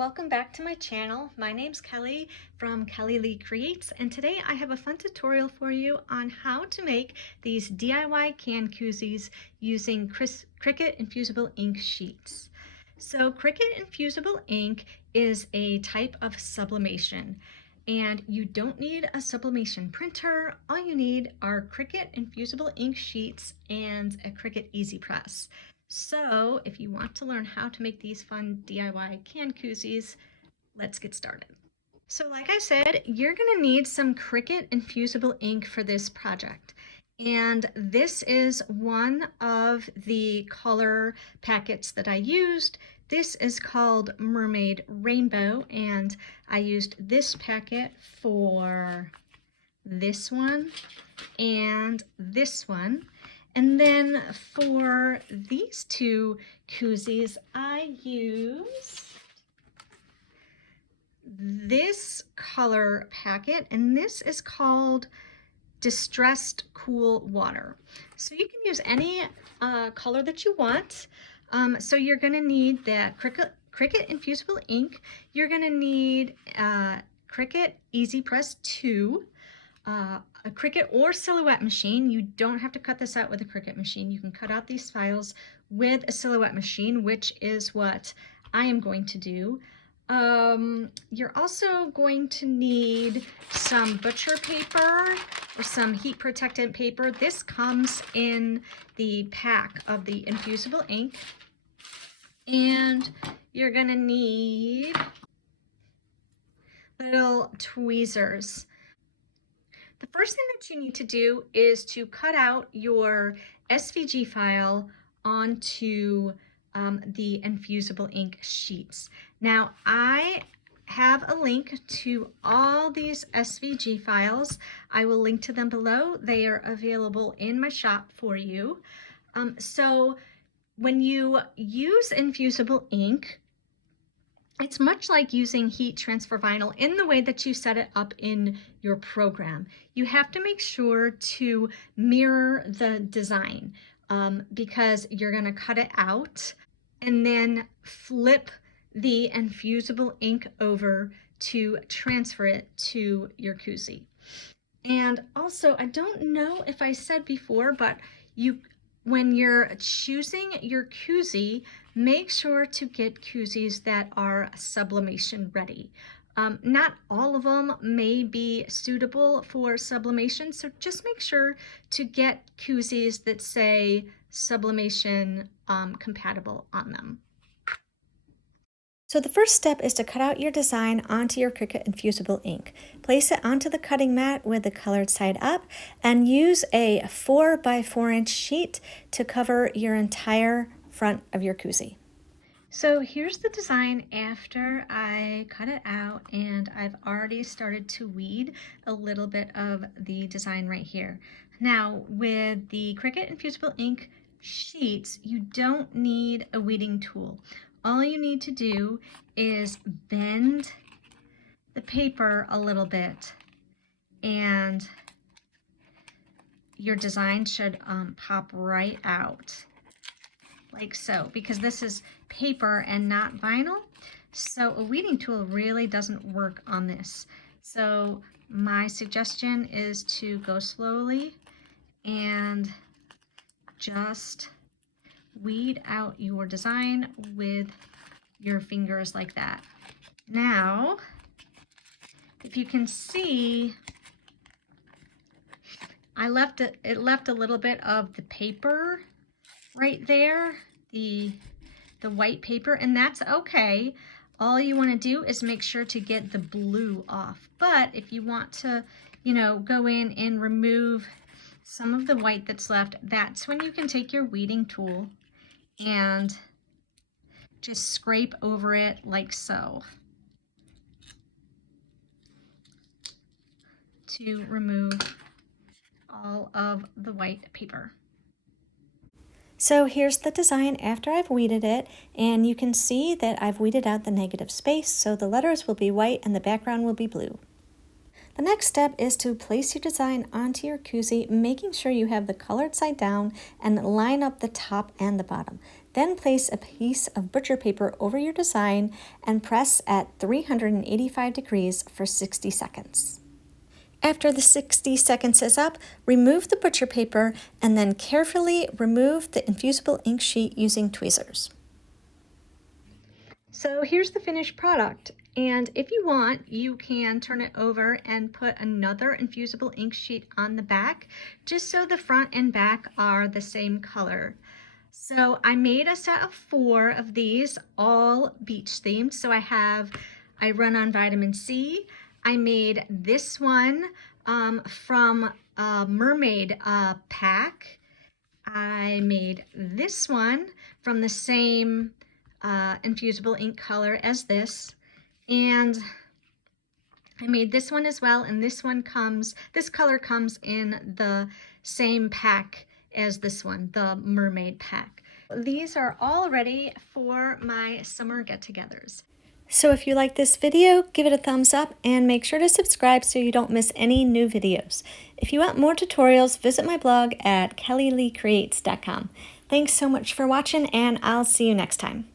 welcome back to my channel. My name's Kelly from Kelly Lee Creates, and today I have a fun tutorial for you on how to make these DIY can koozies using Cricut Infusible Ink sheets. So Cricut Infusible Ink is a type of sublimation, and you don't need a sublimation printer. All you need are Cricut Infusible Ink sheets and a Cricut Easy Press. So if you want to learn how to make these fun DIY can koozies, let's get started. So like I said, you're going to need some Cricut Infusible Ink for this project. And this is one of the color packets that I used. This is called Mermaid Rainbow, and I used this packet for this one and this one. And then for these two koozies, I used this color packet, and this is called Distressed Cool Water. So you can use any color that you want. So you're going to need that Cricut Infusible Ink. You're going to need Cricut Easy Press 2. A Cricut or Silhouette machine. You don't have to cut this out with a Cricut machine. You can cut out these files with a Silhouette machine, which is what I am going to do. You're also going to need some butcher paper or some heat protectant paper. This comes in the pack of the Infusible Ink. And you're going to need little tweezers. The first thing that you need to do is to cut out your SVG file onto the Infusible Ink sheets. Now, I have a link to all these SVG files. I will link to them below. They are available in my shop for you. So when you use Infusible Ink, it's much like using heat transfer vinyl in the way that you set it up in your program. You have to make sure to mirror the design because you're going to cut it out and then flip the Infusible Ink over to transfer it to your koozie. And also, I don't know if I said before, but when you're choosing your koozie, make sure to get koozies that are sublimation ready. Not all of them may be suitable for sublimation, so just make sure to get koozies that say sublimation compatible on them. So the first step is to cut out your design onto your Cricut Infusible Ink. Place it onto the cutting mat with the colored side up and use a 4 by 4 inch sheet to cover your entire front of your koozie. So here's the design after I cut it out, and I've already started to weed a little bit of the design right here. Now with the Cricut Infusible Ink sheets, you don't need a weeding tool. All you need to do is bend the paper a little bit, and your design should pop right out like so, because this is paper and not vinyl, so a weeding tool really doesn't work on this. So my suggestion is to go slowly and just weed out your design with your fingers like that. Now, if you can see, it left a little bit of the paper right there, the white paper, and that's okay. All you want to do is make sure to get the blue off. But if you want to, go in and remove some of the white that's left, that's when you can take your weeding tool and just scrape over it like so to remove all of the white paper. So here's the design after I've weeded it, and you can see that I've weeded out the negative space, so the letters will be white and the background will be blue. The next step is to place your design onto your koozie, making sure you have the colored side down and line up the top and the bottom. Then place a piece of butcher paper over your design and press at 385 degrees for 60 seconds. After the 60 seconds is up, remove the butcher paper and then carefully remove the infusible ink sheet using tweezers. So here's the finished product. And if you want, you can turn it over and put another infusible ink sheet on the back, just so the front and back are the same color. So I made a set of 4 of these, all beach themed. So I run on vitamin C. I made this one from a mermaid pack. I made this one from the same infusible ink color as this. And I made this one as well, and this color comes in the same pack as this one, the mermaid pack. These are all ready for my summer get-togethers. So if you like this video, give it a thumbs up and make sure to subscribe so you don't miss any new videos. If you want more tutorials, visit my blog at kellyleecreates.com. Thanks so much for watching, and I'll see you next time.